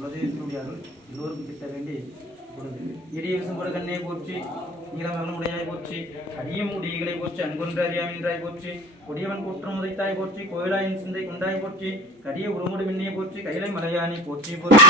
குலதெய்வத்தினுடைய அருள் எல்லோருக்கும் கிட்ட வேண்டி கொடுது. இடிய விசும்புட கண்ணை போற்றி, நீளமகனுடையாய் போற்றி, அடியும் உடிகளை போற்றி, அன்பொன்று அறியாமின்றாய் போற்றி, கொடியவன் கூற்றம் உதைத்தாய் போற்றி, கோயிலாயின் சிந்தை கொண்டாய் போற்றி, கடிய உருமுடு மின்னியை போற்றி, கைலை மலையானி போற்றி போற்றி.